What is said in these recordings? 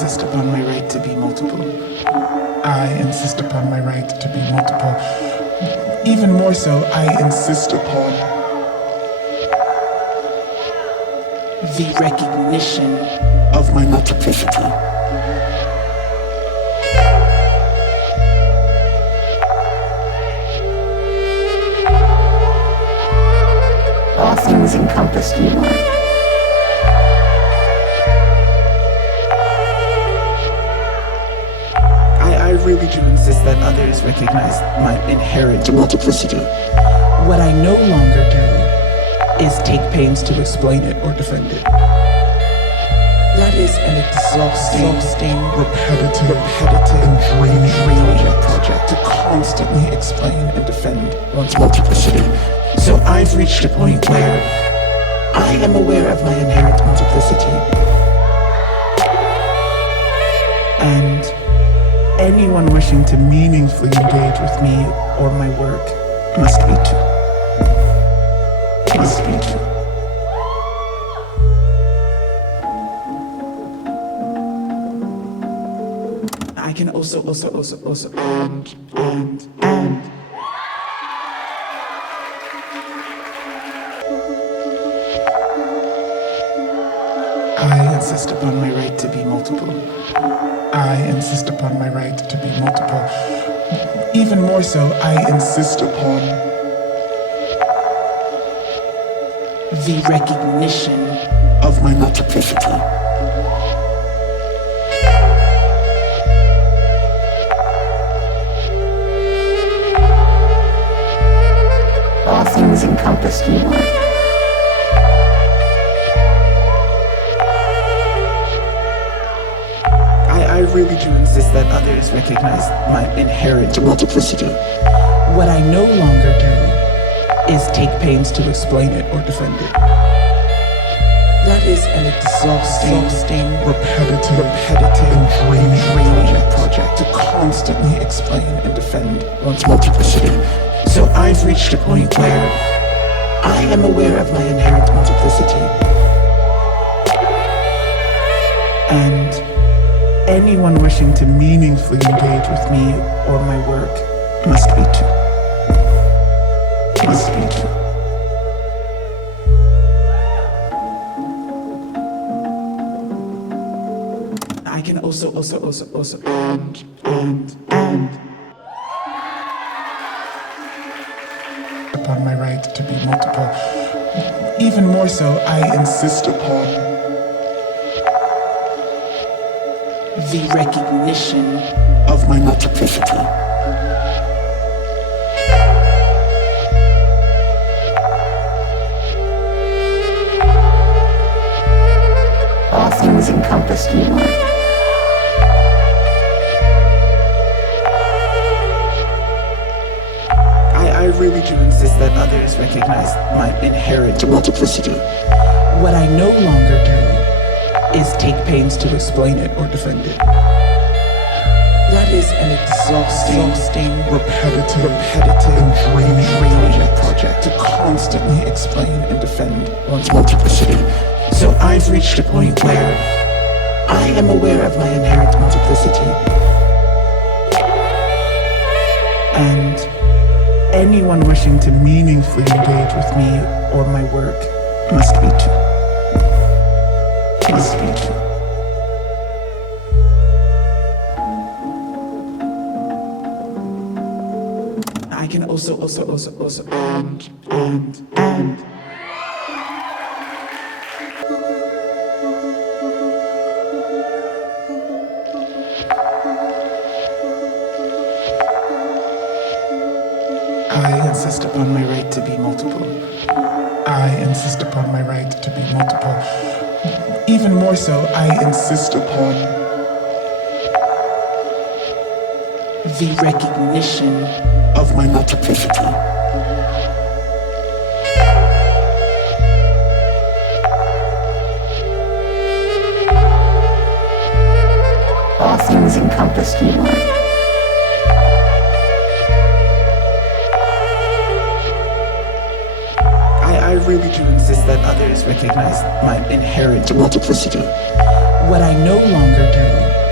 insist upon my right to be multiple. I insist upon my right to be multiple. Even more so, I insist upon the recognition of my multiplicity. All things encompassed in one. I really do insist that others recognize my inherent multiplicity. What I no longer do is take pains to explain it or defend it. That is an exhausting, repetitive, and draining project to constantly explain and defend one's multiplicity. So I've reached a point where I am aware of my inherent multiplicity. And anyone wishing to meaningfully engage with me or my work must be too. Must be too. I can also, and. I insist upon my right to be multiple. I insist upon my right to be multiple. Even more so, I insist upon the recognition of my multiplicity. All things encompassed in one. I really do insist that others recognize my inherent multiplicity. What I no longer do is take pains to explain it or defend it. That is an exhausting, repetitive, and draining project to constantly explain and defend one's multiplicity. So I've reached a point where I am aware of my inherent multiplicity. And anyone wishing to meaningfully engage with me or my work must be too. Must be too. I can also, and. Upon my right to be multiple. Even more so, I insist upon the recognition of my multiplicity. All things encompassed in one. I really do insist that others recognize my inherent multiplicity. What I no longer do is take pains to explain it or defend it. That is an exhausting, repetitive, and draining project to constantly explain and defend one's multiplicity. So I've reached a point where I am aware of my inherent multiplicity. And anyone wishing to meaningfully engage with me or my work must be too. Must be too. I can also, and. I insist upon my right to be multiple. I insist upon my right to be multiple. Even more so, I insist upon the recognition of my multiplicity. All things encompassed in one. I really do insist that others recognize my inherent multiplicity. What I no longer do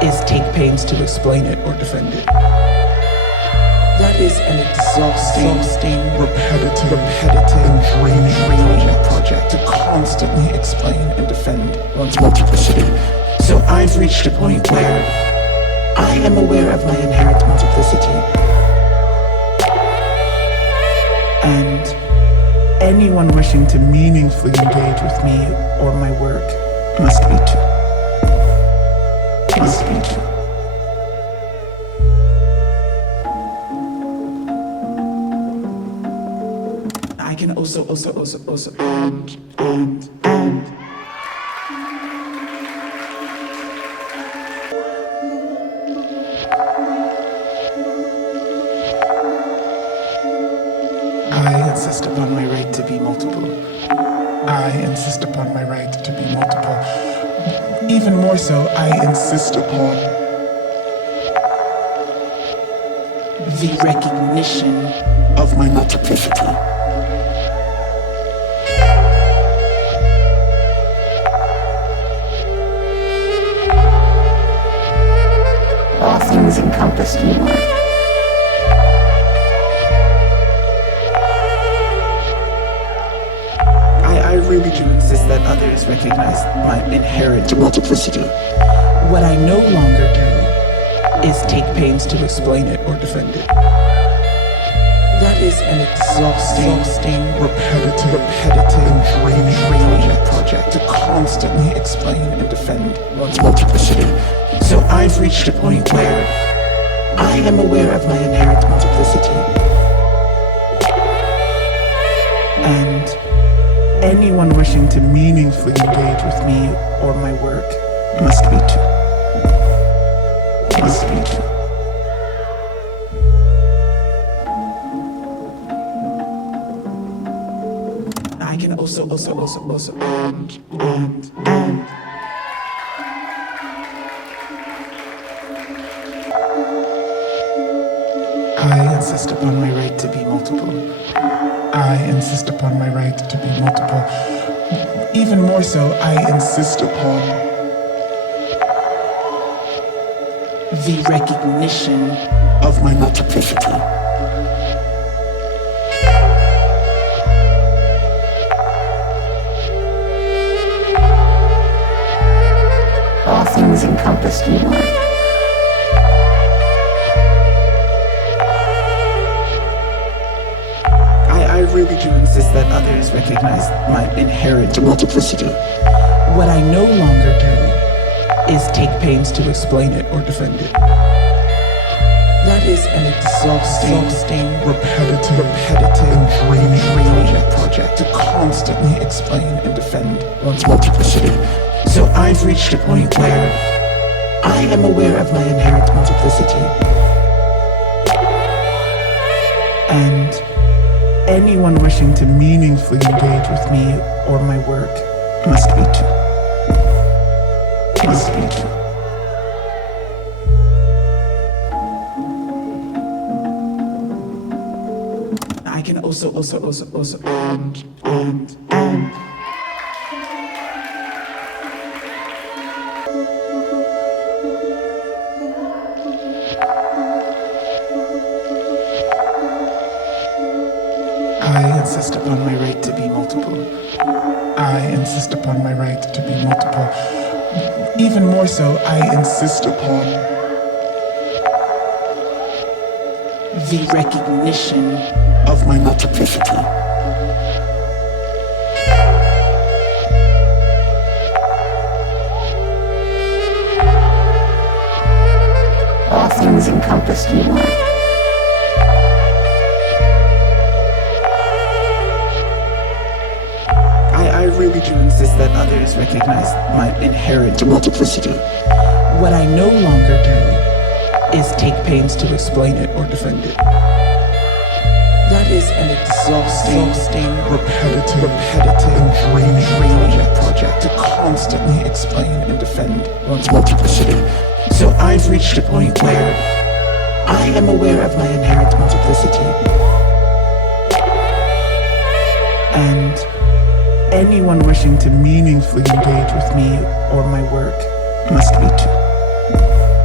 is take pains to explain it or defend it. That is an exhausting, repetitive, and draining project to constantly explain and defend one's multiplicity. So I've reached a point where I am aware of my inherent multiplicity. And anyone wishing to meaningfully engage with me or my work must be too. Must be too. I can also, and. I insist upon my right to be multiple. I insist upon my right to be multiple. Even more so, I insist upon the recognition of my multiplicity. All things encompassed in one. I really do insist that others recognize my inherent multiplicity. What I no longer do is take pains to explain it or defend it. That is an exhausting, repetitive, and draining project to constantly explain and defend one's multiplicity. So I've reached a point where I am aware of my inherent multiplicity. And anyone wishing to meaningfully engage with me or my work must be too. Must be too. I can also, and. I insist upon my right to be multiple. I insist upon my right to be multiple. Even more so, I insist upon the recognition of my multiplicity. All things encompassed in one. I really do insist that others recognize my inherent multiplicity. What I no longer do is take pains to explain it or defend it. That is an exhausting, repetitive, and draining project to constantly explain and defend one's multiplicity. So I've reached a point where I am aware of my inherent multiplicity. And anyone wishing to meaningfully engage with me or my work must be too. Must be too. I can also, and. I insist upon my right to be multiple. I insist upon my right to be multiple. Even more so, I insist upon the recognition of my multiplicity. All things encompassed in one. I really do insist that others recognize my inherent multiplicity. What I no longer do is take pains to explain it or defend it. That is an exhausting, repetitive, and draining project to constantly explain and defend one's multiplicity. So I've reached a point where I am aware of my inherent multiplicity. And anyone wishing to meaningfully engage with me or my work must be too.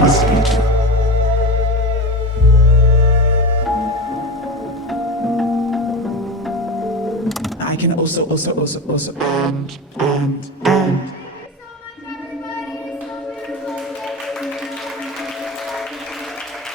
needs to be true. I can also,